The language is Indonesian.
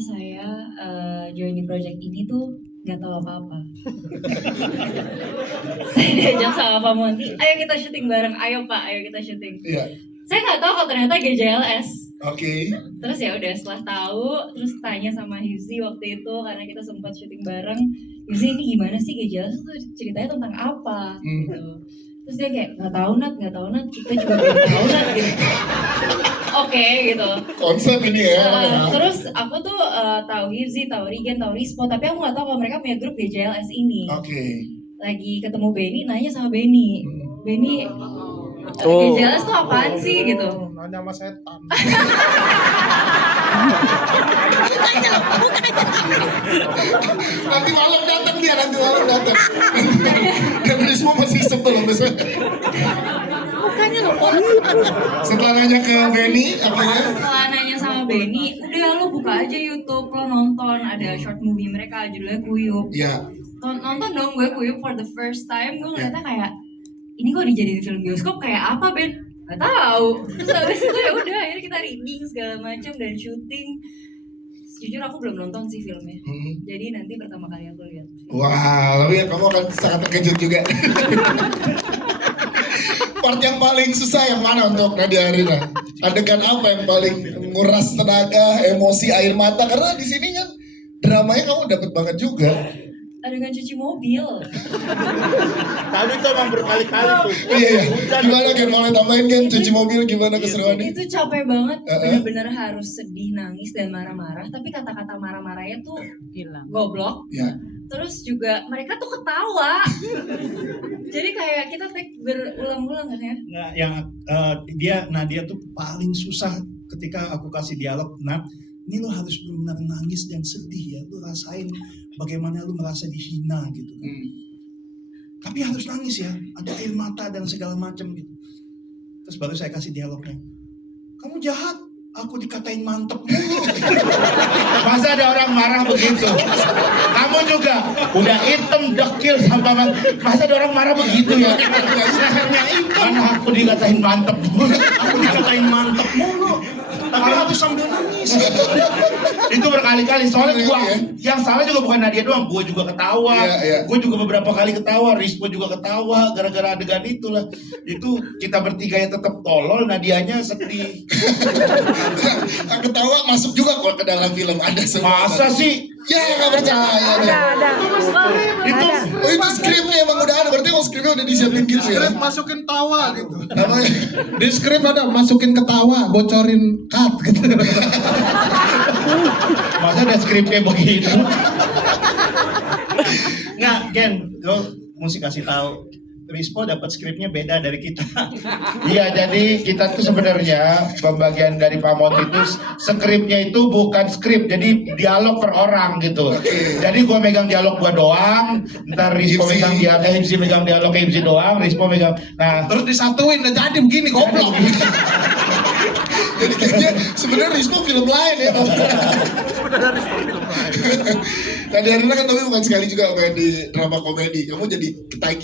Saya join di project ini tuh nggak tahu apa-apa. Saya diajak sama Pak Monty, ayo kita syuting bareng, ayo Pak, ayo kita syuting. Iya. Saya nggak tahu kalau ternyata GJLS. Oke. Terus ya udah setelah tahu, terus tanya sama Hifzi waktu itu karena kita sempat syuting bareng. Hifzi ini gimana sih GJLS tuh ceritanya tentang apa? Gitu. Terus dia kayak nggak tahu Nat, kita juga belum tahu Nat gitu. Oke gitu. Konsep ini ya. Terus aku tuh tahu Hifzi, tahu Rigen, tahu Rispo, tapi aku nggak tahu kalau mereka punya grup GJLS ini. Oke. Lagi ketemu Benny, nanya sama Benny, Benny GJLS tuh apaan sih gitu? Nanya sama setan. Nanti malam datang dia, nanti malam datang. Dan Rismo masih sebel besok. Mukanya loh. Setelah nanya ke Benny, akhirnya Setelah nanya sama Benny, udah lo buka aja YouTube, lo nonton ada short movie mereka judulnya Kuyup. ya. Nonton dong gue Kuyup for the first time, gue ngeliatnya kayak ini kok dijadiin film bioskop kayak apa Ben? Gak tahu. Terus habis itu ya udah akhirnya kita reading segala macam dan syuting. Jujur aku belum nonton sih filmnya. Jadi nanti pertama kali aku lihat. Wah, tapi ya kamu akan sangat terkejut juga. Part yang paling susah yang mana untuk Nadia Arina? Adegan apa yang paling nguras tenaga, emosi, air mata? Karena di sini kan dramanya kamu dapat banget juga. Adegan cuci mobil. Tadi tuh emang berkali-kali tuh. Iya. Gimana kan boleh tambahin kan cuci mobil gimana keseruannya? Itu capek banget, bener-bener harus sedih, nangis dan marah-marah. Tapi kata-kata marah-marahnya tuh Hilang. goblok. Ya. Terus juga mereka tuh ketawa. Jadi kayak kita take berulang-ulang kan ya. Nah, yang Nadia tuh paling susah ketika aku kasih dialog, Nat, ini lo harus benar-benar nangis dan sedih ya, lo rasain bagaimana lo merasa dihina gitu kan. Tapi harus nangis ya, ada air mata dan segala macam gitu. Terus baru saya kasih dialognya, kamu jahat, aku dikatain mantep mulu. Masa ada orang marah begitu? Kamu juga udah hitam, dekil sampai masa ada orang marah begitu ya? Lehernya hitam, mana aku dikatain mantep mulu. Aku dikatain mantep mulu. Tapi aku sambil nangis. Itu berkali-kali, soalnya gua yang salah juga bukan Nadia doang, gua juga ketawa. Gua juga beberapa kali ketawa, Rispo juga ketawa gara-gara adegan itulah. Itu kita bertiga yang tetap tolol, Nadianya sedih. Ketawa masuk juga kok ke dalam film ada semua. Masa sih? Ya nggak percaya. Ada. Itu skripnya emang udah ada, berarti kalau skripnya udah disiapin gitu ya. Skrip masukin tawa gitu. Namanya Di skrip ada masukin ketawa, bocorin cut gitu. Masa ada skripnya begitu? Nggak, Gen, lo mesti kasih tahu. Rispo dapat skripnya beda dari kita. Iya, jadi kita tuh sebenarnya pembagian dari Pak Monty itu skripnya itu bukan skrip, jadi dialog per orang gitu. Jadi gua megang dialog gua doang, ntar Rispo megang dialog, Hifzi megang dialog Hifzi doang, Rispo megang. Nah, Terus disatuin, udah jadi begini goblok. jadi kayaknya sebenarnya Rispo film lain ya. Sebenarnya Rispo film lain. Nadia Arina kan tapi bukan sekali juga main di drama komedi. Kamu jadi ketagih.